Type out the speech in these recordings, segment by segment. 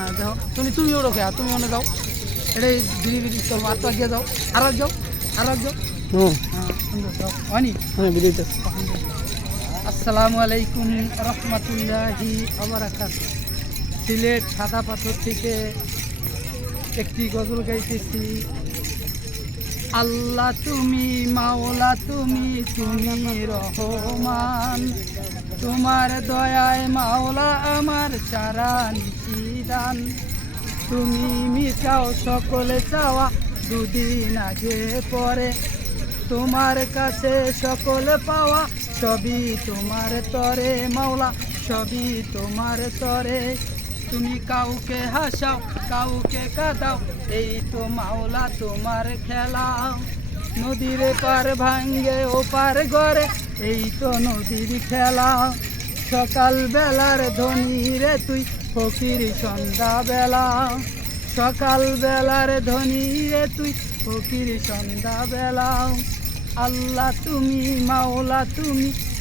হ্যাঁ দেখো তুমি ওরকম তুমি মনে যাও এটাই ধীরে ধীরে চলবো আর তো আগে যাও আর যাও হুম হ্যাঁ সুন্দর যাও হয়নি হ্যাঁ বিদিত আসসালামু আলাইকুম রহমতুল্লাহি ওয়াবারাকাতুহু সিলেট সাদা পাথর থেকে একটি গজল গাইতেছি। আল্লাহ তুমি মাওলা তুমি রহমান, তোমার দয়ায় মাওলা আমার সারা নিশিদান। তুমি মিটাও সকলে চাওয়া দুদিন আগে পরে, তোমার কাছে সকলে পাওয়া সবই তোমার তরে মাওলা, সবই তোমার তরে। তুমি কাউকে হাসাও কাউকে কাঁদাও, এই তো মাওলা তোমার খেলা। নদীর পার ভাঙ্গে ও পার গড়ে, এই তো নদীর খেলা। সকাল বেলার ধনী রে তুই ফকির সন্ধ্যা বেলা, সকাল বেলার ধনী রে তুই ফকির সন্ধ্যা বেলা। আল্লাহ তুমি মাওলা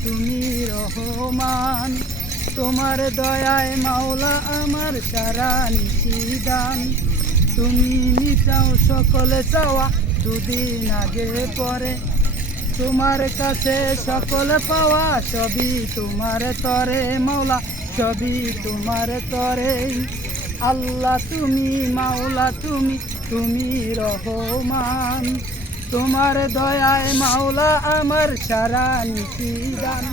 তুমি রহমান, তোমার দয়ায় মাওলা আমার সারা নিশিদান। তুমি নিচাও সকলে চাওয়া দুদিন আগে পরে, তোমার কাছে সকলে পাওয়া সবই তোমার তরে মাওলা, সবই তোমার তরে। আল্লাহ তুমি মাওলা তুমি রহমান, তোমার দয়ায় মাওলা আমার সারা নিশিদান।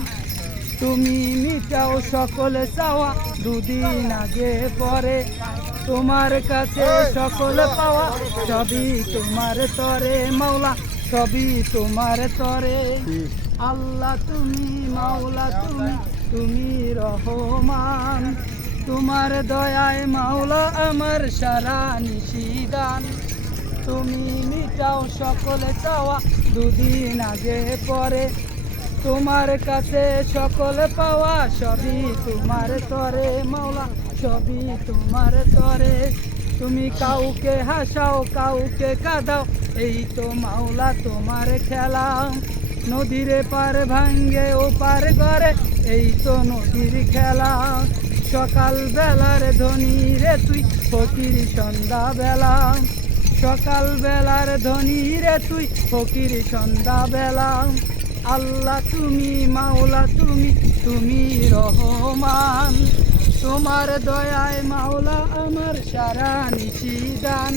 তুমি মিটাও সকলে চাওয়া দুদিন আগে পরে, তোমার কাছে সকলে পাওয়া সবই তোমার তরে মাওলা, সবই তোমার তরে। আল্লাহ তুমি মাওলা তুমি রহমান, তোমার দয়ায় মাওলা আমার সারা নিশিদান। তুমি মিটাও সকলে চাওয়া দুদিন আগে পরে, তোমার কাছে সকলে পাওয়া সবই তোমার তরে মাওলা, সবই তোমার তরে। তুমি কাউকে হাসাও কাউকে কাঁদাও, এই তো মাওলা তোমার খেলা। নদীর পার ভাঙ্গে ও পার গড়ে, এই তো নদীর খেলা। সকাল বেলার ধনী রে তুই ফকির সন্ধ্যা বেলা, সকাল বেলার ধনী রে তুই ফকির সন্ধ্যা বেলা। আল্লাহ তুমি মাওলা তুমি রহমান, তোমার দয়ায় মাওলা আমার সারা নিশিদান।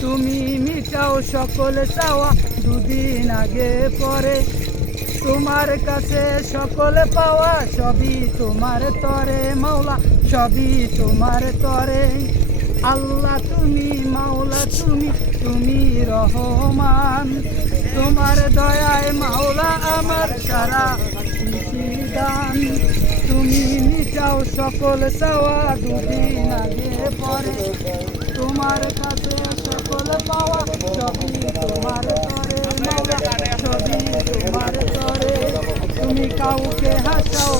তুমি মিটাও সকলে চাওয়া দুদিন আগে পরে, তোমার কাছে সকলে পাওয়া সবই তোমার তরে মাওলা, সবই তোমার তরে। আল্লাহ তুমি মাওলা তুমি রহমান, তোমার দয়ায় মাওলা আমার সারা নিশিদান। তুমি মিটাও সকল চাওয়া দুদিন আগে পরে, তোমার কাছে সকল পাওয়া সবই তোমার তরে মাওলা, সবই তোমার তরে। তুমি কাউকে হাসাও